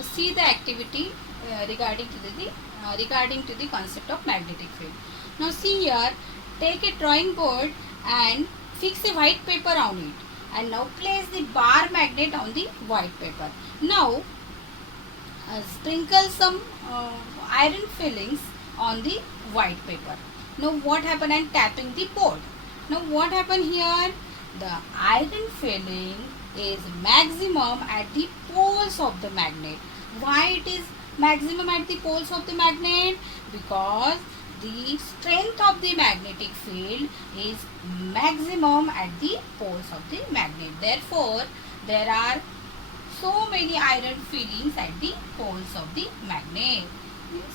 see the activity regarding to the concept of magnetic field. Now see here, take a drawing board and fix a white paper on it, and now place the bar magnet on the white paper. Now sprinkle some iron fillings on the white paper. Now what happened? I'm tapping the board. Now what happened here? The iron filling is maximum at the poles of the magnet. Why it is maximum at the poles of the magnet? Because the strength of the magnetic field is maximum at the poles of the magnet. Therefore, there are so many iron fillings at the poles of the magnet.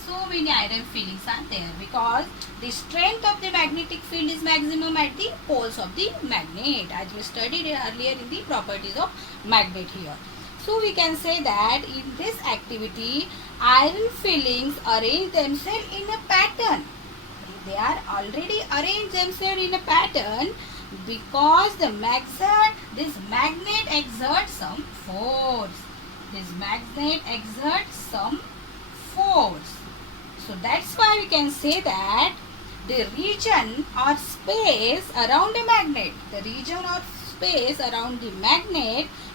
So many iron fillings are there because the strength of the magnetic field is maximum at the poles of the magnet, as we studied earlier in the properties of magnet here. So we can say that in this activity, iron fillings arrange themselves in a pattern. They are already arranged themselves in a pattern because this magnet exerts some force. This magnet exerts some force. So that's why we can say that the region or space around a magnet,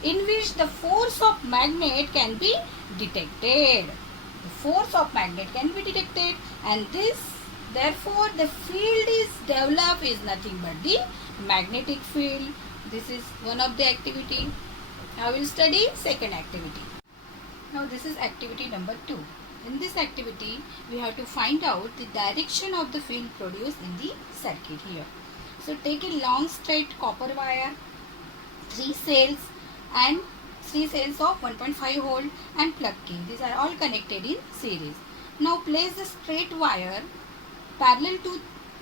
in which the force of magnet can be detected. The force of magnet can be detected, and therefore the field is developed is nothing but the magnetic field. This is one of the activity. Now we will study second activity. Now this is activity number 2. In this activity, we have to find out the direction of the field produced in the circuit here. So take a long straight copper wire, 3 cells of 1.5 volt and plug key. These are all connected in series. Now place the straight wire parallel to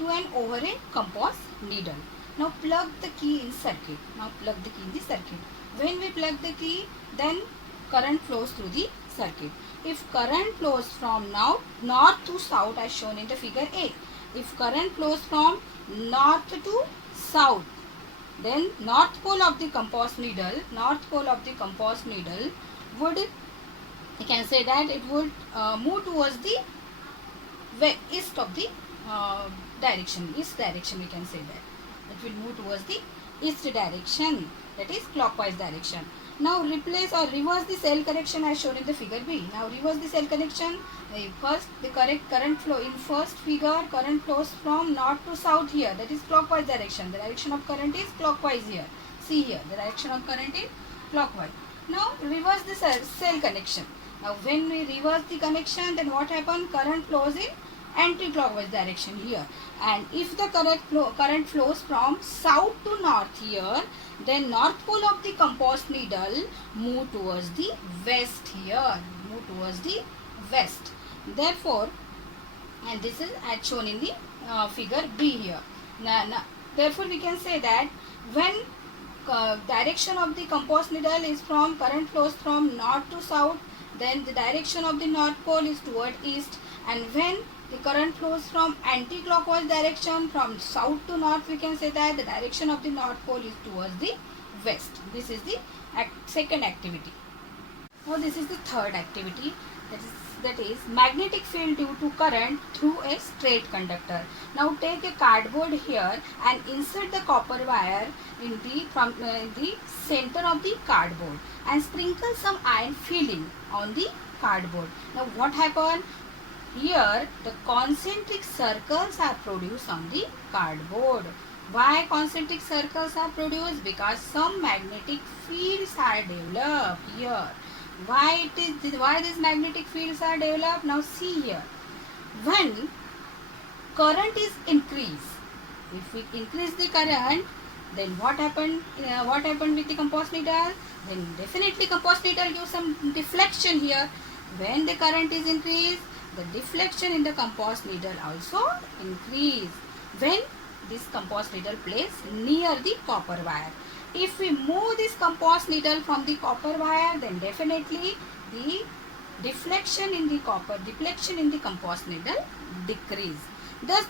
and over a compass needle. Now plug the key in circuit. When we plug the key, then current flows through the circuit. If current flows from north to south as shown in the figure A, if current flows from north to south, then north pole of the compass needle would, you can say that it would move towards the east of the direction, we can say that. It will move towards the east direction, that is clockwise direction. Now replace or reverse the cell connection as shown in the figure B. Now reverse the cell connection. First the current flow in first figure, current flows from north to south here, that is clockwise direction. The direction of current is clockwise here. See here, the direction of current is clockwise. Now reverse the cell connection. Now when we reverse the connection, then what happens? Current flows in anti-clockwise direction here, and if the current flows from south to north here, then north pole of the compass needle move towards the west here, therefore, and this is as shown in the figure B here. Therefore we can say that when direction of the compass needle is from, current flows from north to south, then the direction of the north pole is toward east, and when the current flows from anti-clockwise direction from south to north, we can say that the direction of the north pole is towards the west. This is the second activity. Now this is the third activity, that is magnetic field due to current through a straight conductor. Now take a cardboard here and insert the copper wire in the center of the cardboard and sprinkle some iron filling on the cardboard. Now what happened? Here the concentric circles are produced on the cardboard. Why concentric circles are produced? Because some magnetic fields are developed here. Why these magnetic fields are developed? Now see here. When current is increased, if we increase the current, then what happened with the compass needle? Then definitely compass needle gives some deflection here. When the current is increased, the deflection in the compass needle also increase when this compass needle placed near the copper wire. If we move this compass needle from the copper wire, then definitely the deflection in the compass needle decrease. Thus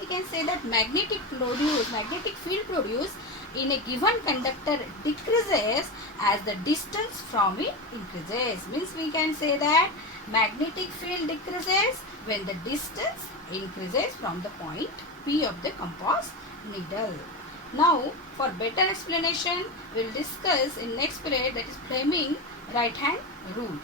we can say that magnetic field produced in a given conductor decreases as the distance from it increases. Means we can say that magnetic field decreases when the distance increases from the point P of the compass needle. Now, for better explanation, we will discuss in next period, that is Fleming right hand rule.